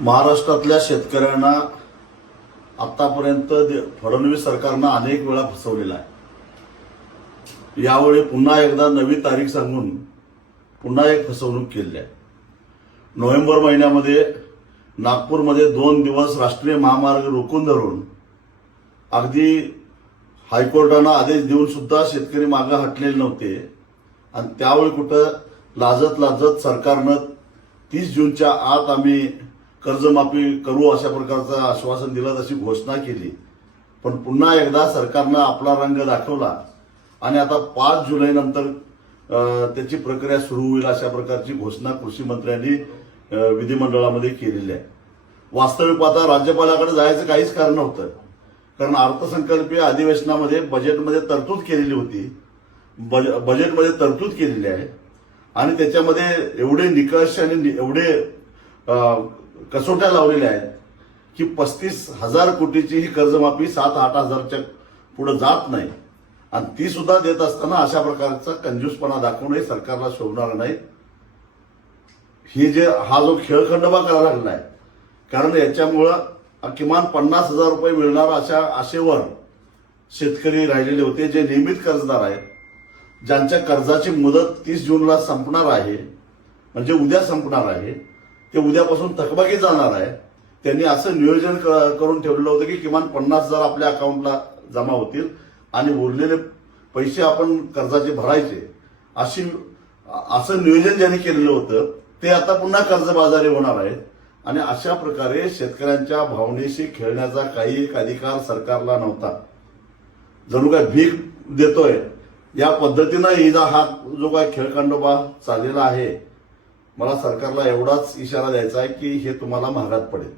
महाराष्ट्रातल्या शेतकऱ्यांना आतापर्यंत फडणवीस सरकारनं अनेक वेळा फसवलेला आहे। यावेळी पुन्हा एकदा नवी तारीख सांगून पुन्हा एक फसवणूक केली आहे। नोव्हेंबर महिन्यामध्ये नागपूरमध्ये 2 दिवस राष्ट्रीय महामार्ग रोखून धरून अगदी हायकोर्टानं आदेश देऊन सुद्धा शेतकरी मागे हटलेले नव्हते आणि त्यावेळी कुठं लाजत लाजत सरकारनं 30 जूनच्या आत आम्ही कर्जमाफी करू अशा प्रकारचं आश्वासन दिलं, तशी घोषणा केली। पण पुन्हा एकदा सरकारनं आपला रंग दाखवला आणि आता 5 जुलैनंतर त्याची प्रक्रिया सुरू होईल अशा प्रकारची घोषणा कृषी मंत्र्यांनी विधिमंडळामध्ये केलेली आहे। वास्तविक आता राज्यपालाकडे जायचं काहीच कारण नव्हतं, कारण अर्थसंकल्पीय अधिवेशनामध्ये बजेटमध्ये तरतूद केलेली होती, बजेटमध्ये तरतूद केलेली आहे आणि त्याच्यामध्ये एवढे निकष आणि एवढे कसोट्या लावलेल्या आहेत की 35,000 कोटीची ही कर्जमाफी 7-8 हजारच्या पुढे जात नाही आणि ती सुद्धा देत असताना अशा प्रकारचा कंजूसपणा दाखवणे सरकारला शोभणार नाही। हा जो खेळखंडोबा करायला लागलाय, कारण याच्यामुळं किमान 50,000 रुपये मिळणार अशा आशेवर शेतकरी राहिलेले होते, जे नियमित कर्जदार आहेत, ज्यांच्या कर्जाची मुदत 30 जूनला संपणार आहे, म्हणजे उद्या संपणार आहे, ते उद्यापासून थकबाकी जाणार आहे। त्यांनी असं नियोजन करून ठेवलेलं होतं की किमान 50,000 आपल्या अकाउंटला जमा होतील आणि उरलेले पैसे आपण कर्जाचे भरायचे, असं नियोजन ज्यांनी केलेलं होतं ते आता पुन्हा कर्जबाजारी होणार आहेत आणि अशा प्रकारे शेतकऱ्यांच्या भावनेशी खेळण्याचा काही एक अधिकार सरकारला नव्हता। जणू काय भीक देतोय या पद्धतीनं हा जो काय खेळखंडोबा चाललेला आहे, मला सरकारला एवढाच इशारा द्यायचा आहे की हे तुम्हाला महागात पडेल।